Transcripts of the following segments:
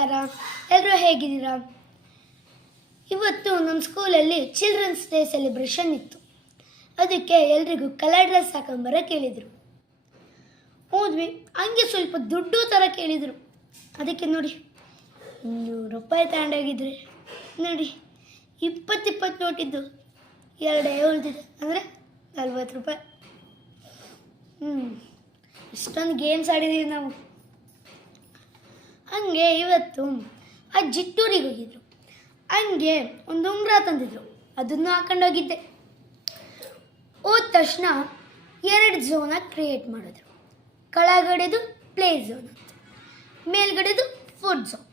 ನಮಸ್ಕಾರ. ಎಲ್ಲರೂ ಹೇಗಿದ್ದೀರಾ? ಇವತ್ತು ನಮ್ಮ ಸ್ಕೂಲಲ್ಲಿ ಚಿಲ್ಡ್ರನ್ಸ್ ಡೇ ಸೆಲೆಬ್ರೇಷನ್ ಇತ್ತು. ಅದಕ್ಕೆ ಎಲ್ರಿಗೂ ಕಲರ್ ಡ್ರೆಸ್ ಹಾಕೊಂಬರ ಕೇಳಿದರು. ಹೋದ್ವಿ. ಹಂಗೆ ಸ್ವಲ್ಪ ದುಡ್ಡು ಥರ ಕೇಳಿದರು. ಅದಕ್ಕೆ ನೋಡಿ, ಇನ್ನೂರು ರೂಪಾಯಿ ತಗೊಂಡೋಗಿದ್ರೆ. ನೋಡಿ, ಇಪ್ಪತ್ತಿಪ್ಪತ್ತು ನೋಟಿದ್ದು. ಎರಡೇ ಉಳಿದಿದೆ. ಅಂದರೆ ನಲ್ವತ್ತು ರೂಪಾಯಿ. ಹ್ಞೂ ಇಷ್ಟೊಂದು ಗೇಮ್ಸ್ ಆಡಿದ್ದೀವಿ ನಾವು. ಹಂಗೆ ಇವತ್ತು ಆ ಜಿಟ್ಟೂರಿಗೆ ಹೋಗಿದ್ರು. ಹಂಗೆ ಒಂದು ಉಂಗುರ ತಂದಿದ್ರು. ಅದನ್ನು ಹಾಕೊಂಡೋಗಿದ್ದೆ ಹೋದ ತಕ್ಷಣ ಎರಡು ಝೋನ ಕ್ರಿಯೇಟ್ ಮಾಡಿದ್ರು. ಕೆಳಗಡೆದು ಪ್ಲೇ ಝೋನ್ ಅಂತ, ಮೇಲ್ಗಡೆದು ಫುಡ್ ಝೋನ್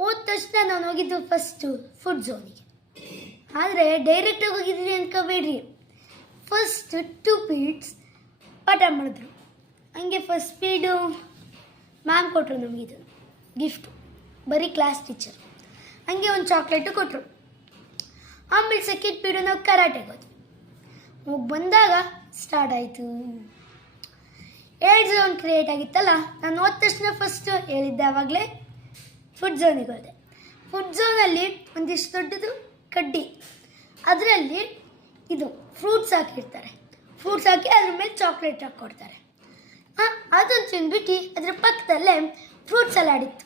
ಹೋದ ತಕ್ಷಣ ನಾನು ಹೋಗಿದ್ದು ಫಸ್ಟು ಫುಡ್ ಝೋನಿಗೆ ಆದರೆ ಡೈರೆಕ್ಟಾಗಿ ಹೋಗಿದ್ದೀನಿ ಅನ್ಕೋಬೇಡ್ರಿ. ಫಸ್ಟ್ ಟು ಪೀಡ್ಸ್ ಪಾಠ ಮಾಡಿದ್ರು. ಹಂಗೆ ಫಸ್ಟ್ ಪೀರಿಯಡು ಮ್ಯಾಮ್ ಕೊಟ್ಟರು ನಮಗಿದು ಗಿಫ್ಟು ಬರೀ ಕ್ಲಾಸ್ ಟೀಚರ್ ಹಂಗೆ ಒಂದು ಚಾಕ್ಲೇಟು ಕೊಟ್ಟರು ಆಮೇಲೆ ಸೆಕೆಂಡ್ ಪೀರಿಯಡ್ ನಾವು ಕರಾಟೆಗೆ ಹೋದ್ವಿ. ಹೋಗಿ ಬಂದಾಗ ಸ್ಟಾರ್ಟ್ ಆಯಿತು. ಎರಡು ಝೋನ್ ಕ್ರಿಯೇಟ್ ಆಗಿತ್ತಲ್ಲ, ನಾನು ಹೋದ ತಕ್ಷಣ ಫಸ್ಟು ಹೇಳಿದ್ದೆ ಆವಾಗಲೇ ಫುಡ್ ಝೋನಿಗೆ ಹೋದೆ. ಫುಡ್ ಝೋನಲ್ಲಿ ಒಂದಿಷ್ಟು ದೊಡ್ಡದು ಕಡ್ಡಿ. ಅದರಲ್ಲಿ ಇದು ಫ್ರೂಟ್ಸ್ ಹಾಕಿರ್ತಾರೆ. ಫ್ರೂಟ್ಸ್ ಹಾಕಿ ಅದ್ರ ಮೇಲೆ ಚಾಕ್ಲೇಟ್ ಹಾಕಿ ಕೊಡ್ತಾರೆ. ಹಾಂ ಅದನ್ನು ತಿಂದ್ಬಿಟ್ಟು ಅದರ ಪಕ್ಕದಲ್ಲೇ ಫ್ರೂಟ್ ಸಲಾಡ್ ಇತ್ತು.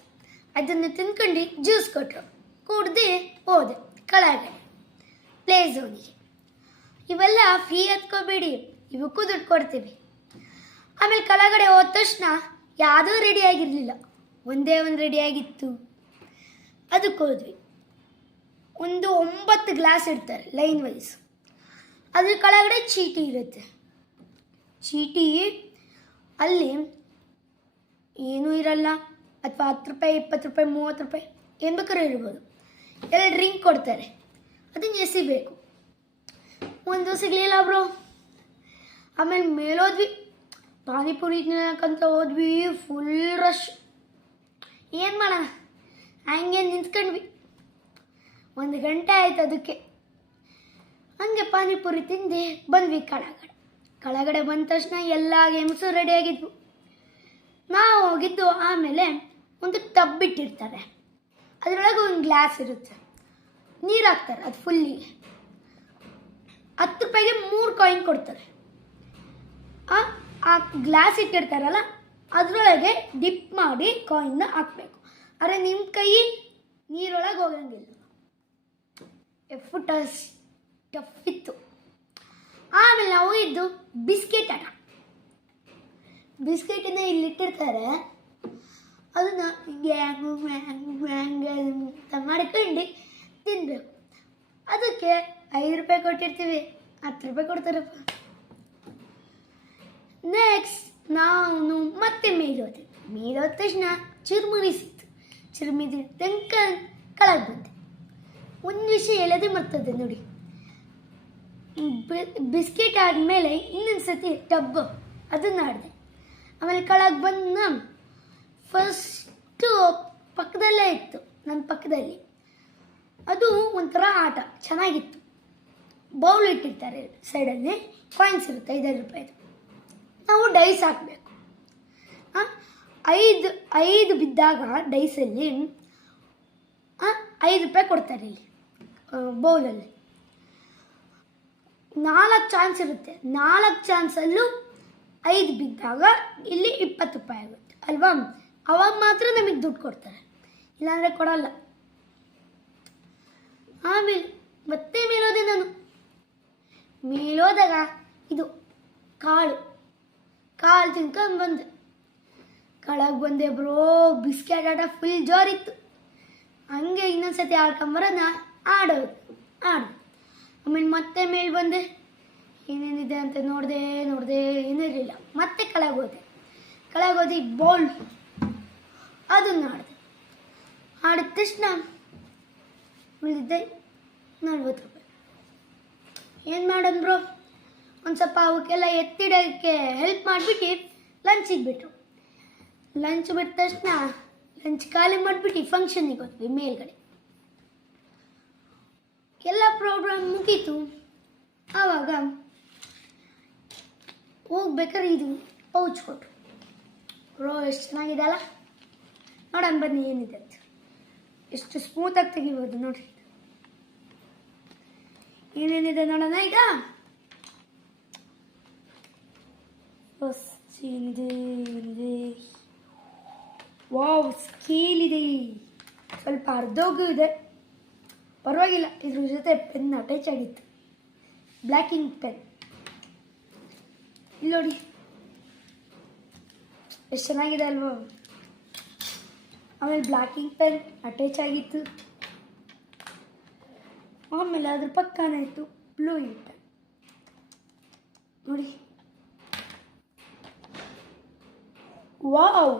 ಅದನ್ನು ತಿನ್ಕೊಂಡು ಜ್ಯೂಸ್ ಕೊಟ್ಟರು ಕುಡ್ದು ಹೋದೆ ಕೆಳಗಡೆ ಪ್ಲೇ ಝೋನಿಗೆ ಇವೆಲ್ಲ ಫೀ ಹತ್ಕೋಬೇಡಿ ಇವಕ್ಕೂ ದುಡ್ಡು ಕೊಡ್ತೀವಿ. ಆಮೇಲೆ ಕೆಳಗಡೆ ಹೋದ ತಕ್ಷಣ ಯಾವುದೂ ರೆಡಿ ಆಗಿರಲಿಲ್ಲ. ಒಂದೇ ಒಂದು ರೆಡಿ ಆಗಿತ್ತು. ಅದಕ್ಕೆ ಹೋದ್ವಿ. ಒಂದು ಒಂಬತ್ತು ಗ್ಲಾಸ್ ಇಡ್ತಾರೆ ಲೈನ್ ವೈಸ್ ಅದ್ರ ಕೆಳಗಡೆ ಚೀಟಿ ಇರುತ್ತೆ. ಚೀಟಿ ಅಲ್ಲಿ ಏನೂ ಇರಲ್ಲ. ಅಥವಾ ಹತ್ತು ರೂಪಾಯಿ, ಇಪ್ಪತ್ತು ರೂಪಾಯಿ, ಮೂವತ್ತು ರೂಪಾಯಿ ಏನು ಬೇಕಾದ್ರೂ ಇರ್ಬೋದು. ಎಲ್ಲ ಡ್ರಿಂಕ್ ಕೊಡ್ತಾರೆ. ಅದನ್ನು ಎಸಿಬೇಕು. ಒಂದು ಸಿಗಲಿಲ್ಲ ಬ್ರೋ. ಆಮೇಲೆ ಮೇಲೋದ್ವಿ ಪಾನಿಪುರಿ ತಿನ್ನಕ್ಕಂತ ಹೋದ್ವಿ. ಫುಲ್ ರಶ್ ಏನು ಮಾಡೋಣ? ಹಂಗೆ ನಿಂತ್ಕೊಂಡ್ವಿ. ಒಂದು ಗಂಟೆ ಆಯ್ತು ಅದಕ್ಕೆ. ಹಂಗೆ ಪಾನಿಪುರಿ ತಿಂದು. ಬಂದ್ವಿ ಕೆಳಗಡೆ ಕೆಳಗಡೆ ಬಂದ ತಕ್ಷಣ ಎಲ್ಲ ಗೇಮ್ಸು ರೆಡಿಯಾಗಿದ್ವು ನಾವು ಹೋಗಿದ್ದು ಆಮೇಲೆ ಒಂದು ಟಬ್ ಇಟ್ಟಿರ್ತಾರೆ ಅದರೊಳಗೆ ಒಂದು ಗ್ಲಾಸ್ ಇರುತ್ತೆ. ನೀರು ಹಾಕ್ತಾರೆ, ಅದು ಫುಲ್ಲಿ ಹತ್ತು ರೂಪಾಯಿಗೆ ಮೂರು ಕಾಯಿನ್ ಕೊಡ್ತಾರೆ. ಆ ಗ್ಲಾಸ್ ಇಟ್ಟಿರ್ತಾರಲ್ಲ, ಅದರೊಳಗೆ ಡಿಪ್ ಮಾಡಿ ಕಾಯಿನ್ನ ಹಾಕಬೇಕು. ಆದರೆ ನಿಮ್ಮ ಕೈ ನೀರೊಳಗೆ ಹೋಗಂಗಿಲ್ಲ. ಎಫ್ ಟಸ್ ಟಫ್ ಇತ್ತು. ಆಮೇಲೆ ನಾವು ಇದ್ದು ಬಿಸ್ಕೆಟ್ ಆಟ ಬಿಸ್ಕೆಟನ್ನ ಇಲ್ಲಿ ಇಟ್ಟಿರ್ತಾರೆ. ಅದನ್ನು ಹಿಂಗೆ ಹ್ಯಾಂಗು ಹ್ಯಾಂಗು ಅಂತ ಮಾಡ್ಕೊಂಡು ತಿನ್ನಬೇಕು ಅದಕ್ಕೆ ಐದು ರೂಪಾಯಿ ಕೊಟ್ಟಿರ್ತೀವಿ. ಹತ್ತು ರೂಪಾಯಿ ಕೊಡ್ತಾರಪ್ಪ. ನೆಕ್ಸ್ಟ್ ನಾನು ಮತ್ತೆ ಮೇಲೋದೆ ಮೇಲೋದ ತಕ್ಷಣ ಚಿರುಮುರಿ ಸಿಕ್ತು. ಚಿರುಮಿದಿ ತನಕ ಕಳಗ್ ಬಂದೆ. ಒಂದು ವಿಷಯ ಹೇಳೋದೇ ಮರ್ತದೆ ನೋಡಿ. ಬಿಸ್ಕೆಟ್ ಆದಮೇಲೆ ಇನ್ನೊಂದು ಸತಿ ಟಬ್ ಅದನ್ನು ಆಡಿದೆ. ಆಮೇಲೆ ಕೆಳಗೆ ಬಂದು ಫಸ್ಟು ಪಕ್ಕದಲ್ಲೇ ಇತ್ತು ನನ್ನ ಪಕ್ಕದಲ್ಲಿ. ಅದು ಒಂಥರ ಆಟ, ಚೆನ್ನಾಗಿತ್ತು. ಬೌಲ್ ಇಟ್ಟಿರ್ತಾರೆ ಸೈಡಲ್ಲಿ ಕಾಯಿನ್ಸ್ ಇರುತ್ತೆ, ಐದೈದು ರೂಪಾಯಿದು. ನಾವು ಡೈಸ್ ಹಾಕಬೇಕು. ಐದು ಐದು ಬಿದ್ದಾಗ ಡೈಸಲ್ಲಿ ಐದು ರೂಪಾಯಿ ಕೊಡ್ತಾರೆ ಇಲ್ಲಿ ಬೌಲಲ್ಲಿ. ನಾಲ್ಕು ಚಾನ್ಸ್ ಇರುತ್ತೆ. ನಾಲ್ಕು ಚಾನ್ಸಲ್ಲೂ ಐದು ಬಿದ್ದಾಗ ಇಲ್ಲಿ ಇಪ್ಪತ್ತು ರೂಪಾಯಿ ಆಗುತ್ತೆ. ಅಲ್ವಾ? ಅವಾಗ ಮಾತ್ರ ನಮಗೆ ದುಡ್ಡು ಕೊಡ್ತಾರೆ. ಇಲ್ಲಾಂದರೆ ಕೊಡಲ್ಲ. ಆಮೇಲೆ ಮತ್ತೆ ಮೇಲೋದೆ ನಾನು. ಮೇಲೋದಾಗ ಇದು ಕಾಳು. ಕಾಳು ತಿನ್ಕೊಂಡು ಬಂದೆ. ಕೆಳಗೆ ಬಂದೆ ಬ್ರೋ, ಬಿಸ್ಕೆಟ್ ಆಟ ಫುಲ್ ಜೋರಿತ್ತು. ಹಂಗೆ ಇನ್ನೊಂದ್ಸತಿ ಆಡ್ಕೊಂಬರೋಣ ಆಡೋದು ಆಡು ಆಮೇಲೆ ಮತ್ತೆ ಮೇಲೆ ಬಂದೆ. ಏನೇನಿದೆ ಅಂತ ನೋಡಿದೆ ನೋಡಿದೆ ಏನಿರಲಿಲ್ಲ. ಮತ್ತೆ ಕೆಳಗೋದೆ. ಹೋದೆ ಕೆಳಗೆ ಹೋದಿ ಬೌಲ್ ಅದನ್ನು ಆಡಿದೆ. ಆಡಿದ ತಕ್ಷಣ ಉಳಿದಿದ್ದೆ ನಲ್ವತ್ತು ರೂಪಾಯಿ. ಏನು ಮಾಡೋಣ ಬ್ರೋ ಒಂದು ಸ್ವಲ್ಪ ಅವಕ್ಕೆಲ್ಲ ಎತ್ತಿಡೋಕ್ಕೆ ಹೆಲ್ಪ್ ಮಾಡಿಬಿಟ್ಟು ಲಂಚಿಗೆ ಬಿಟ್ಟರು ಲಂಚ್ ಬಿಟ್ಟ ತಕ್ಷಣ ಲಂಚ್ ಖಾಲಿ ಮಾಡಿಬಿಟ್ಟು ಫಂಕ್ಷನಿಗೆ ಹೋದ್ವಿ ಮೇಲ್ಗಡೆ. ಎಲ್ಲ ಪ್ರೋಗ್ರಾಮ್ ಮುಗೀತು. ಆವಾಗ ಹೋಗ್ಬೇಕಾದ್ರೆ ಇದು ಪೌಚ್ ಕೊಟ್ಟು. ರೋ ಎಷ್ಟು ಚೆನ್ನಾಗಿದೆ ಅಲ್ಲ? ನೋಡೋಣ ಬನ್ನಿ, ಏನಿದೆ ಅದು ಎಷ್ಟು ಸ್ಮೂತಾಗಿ ತೆಗಿಬೋದು ನೋಡಿ ಏನೇನಿದೆ ನೋಡೋಣ ಈಗ? ವಾವ್ ಸ್ಕೇಲ್ ಇದೆ. ಸ್ವಲ್ಪ ಅರ್ಧೋಗೂ ಇದೆ. ಪರವಾಗಿಲ್ಲ, ಇದ್ರ ಜೊತೆ ಪೆನ್ ಅಟ್ಯಾಚ್ ಆಗಿತ್ತು. ಬ್ಲ್ಯಾಕ್ ಇಂಕ್ ಪೆನ್ ಇಲ್ಲಿ ನೋಡಿ. ಎಷ್ಟು ಚೆನ್ನಾಗಿದೆ ಅಲ್ವಾ? ಆಮೇಲೆ ಬ್ಲ್ಯಾಕ್ ಇಂಕ್ ಪೆನ್ ಅಟ್ಯಾಚ್ ಆಗಿತ್ತು. ಆಮೇಲೆ ಅದ್ರ ಪಕ್ಕನೇ ಇತ್ತು ಬ್ಲೂ ಇಂಕ್ ಪೆನ್ ನೋಡಿ. ವಾವ್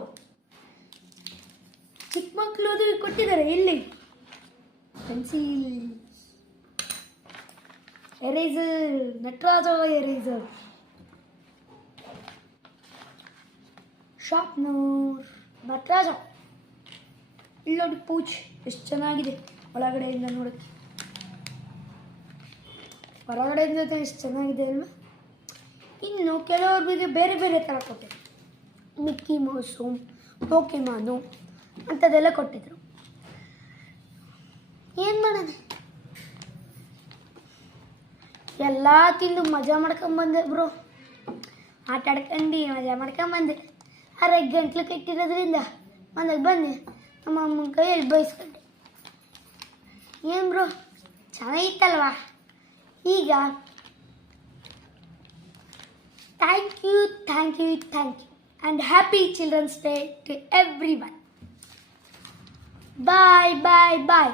ಚಿಕ್ಕ ಮಕ್ಕಳು ಅದು ಕೊಟ್ಟಿದ್ದಾರೆ, ಇಲ್ಲಿ. Pencil eraser Nataraj eraser sharpener Nataraj ನೋಡಿ ಪೂಚ್. ಎಷ್ಟು ಚೆನ್ನಾಗಿದೆ. ಒಳಗಡೆಯಿಂದ ನೋಡೋಕ್ಕೆ. ಹೊರಗಡೆಯಿಂದ ಎಷ್ಟು ಚೆನ್ನಾಗಿದೆ ಅಲ್ವಾ? ಇನ್ನು ಕೆಲವೊಬ್ಬರಿಗೆ ಬೇರೆ ಬೇರೆ ಥರ ಕೊಟ್ಟಿದ್ರು. ಮಿಕ್ಕಿ ಮೌಸು ಪೋಕಿಮಾನು ಅಂಥದ್ದೆಲ್ಲ ಕೊಟ್ಟಿದ್ರು. ಏನು ಮಾಡೋಣ ಎಲ್ಲ ತಿಂದು ಮಜಾ ಮಾಡ್ಕೊಂಬಂದೆ ಬ್ರೋ. ಆಟ ಆಡ್ಕೊಂಡು ಮಜಾ ಮಾಡ್ಕೊಂಬಂದೆ ಅರೆ ಗಂಟ್ಲು ಕೆಟ್ಟಿರೋದ್ರಿಂದ ಮನೆಗೆ ಬಂದೆ ನಮ್ಮ ಅಮ್ಮನ ಕೈಯಲ್ಲಿ ಬಯಸ್ಕೊಂಡೆ ಏನು ಬ್ರೋ? ಚೆನ್ನಾಗಿತ್ತಲ್ವಾ? ಈಗ thank you thank you thank you and happy children's day to everyone bye bye bye